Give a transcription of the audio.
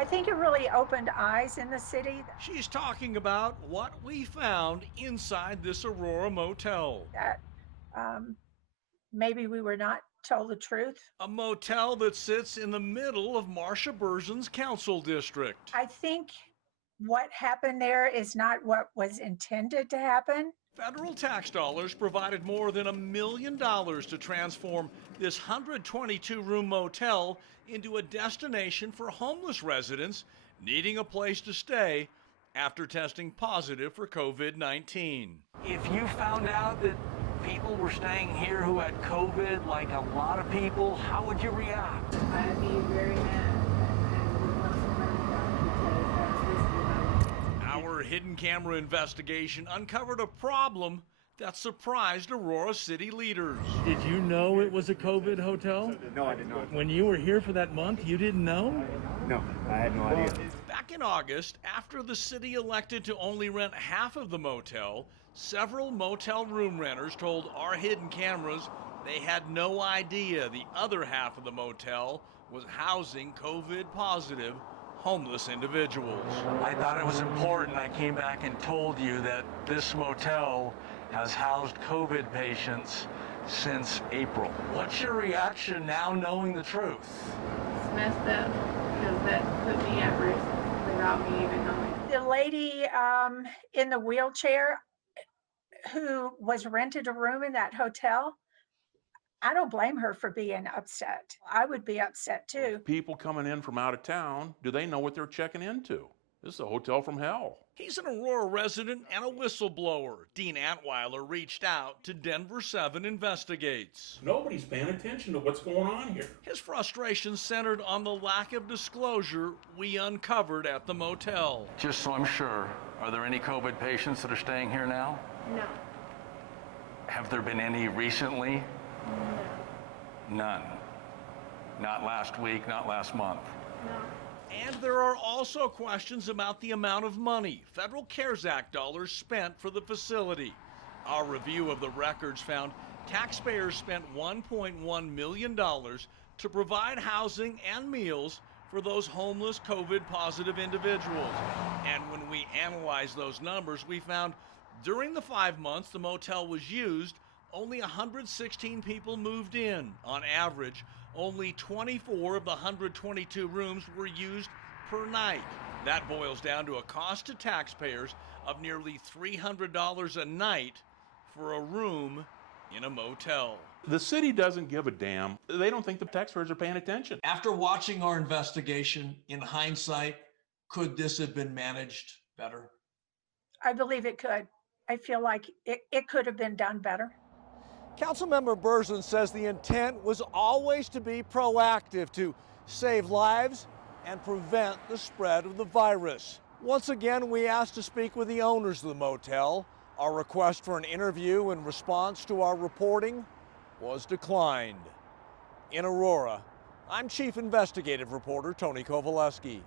I think it really opened eyes in the city She's talking about what we found inside this Aurora motel. that um, maybe we were not told the truth. A motel that sits in the middle of Marcia Bergen's council district. I think what happened there is not what was intended to happen. Federal tax dollars provided more than $1 million to transform this 122-room motel into a destination for homeless residents needing a place to stay after testing positive for COVID-19. If you found out that people were staying here who had COVID, like a lot of people, how would you react? I'd be very mad. I would want somebody to because I was listening to them. Our hidden camera investigation uncovered a problem that surprised Aurora city leaders. Did you know it was a COVID hotel? No, I did not. When you were here for that month, you didn't know? No, I had no idea. Back in August, after the city elected to only rent half of the motel, several motel room renters told our hidden cameras they had no idea the other half of the motel was housing COVID positive homeless individuals. I thought it was important. I came back and told you that this motel has housed COVID patients since April. What's your reaction now knowing the truth? It's messed up because that put me at risk without me even knowing. The lady in the wheelchair who was rented a room in that hotel, I don't blame her for being upset. I would be upset too. People coming in from out of town, do they know what they're checking into? This is a hotel from hell. He's an Aurora resident and a whistleblower. Dean Antweiler reached out to Denver 7 Investigates. Nobody's paying attention to what's going on here. His frustration centered on the lack of disclosure we uncovered at the motel. Just so I'm sure, are there any COVID patients that are staying here now? No. Have there been any recently? None. Not last week, not last month. No. And there are also questions about the amount of money, Federal CARES Act dollars spent for the facility. Our review of the records found taxpayers spent $1.1 million to provide housing and meals for those homeless COVID positive individuals. And when we analyzed those numbers, we found during the 5 months the motel was used, only 116 people moved in. On average, only 24 of the 122 rooms were used per night. That boils down to a cost to taxpayers of nearly $300 a night for a room in a motel. The city doesn't give a damn. They don't think the taxpayers are paying attention. After watching our investigation, in hindsight, could this have been managed better? I believe it could. I feel like it could have been done better. Councilmember Bergen says the intent was always to be proactive to save lives and prevent the spread of the virus. Once again, we asked to speak with the owners of the motel. Our request for an interview in response to our reporting was declined. In Aurora, I'm Chief Investigative Reporter Tony Kovaleski.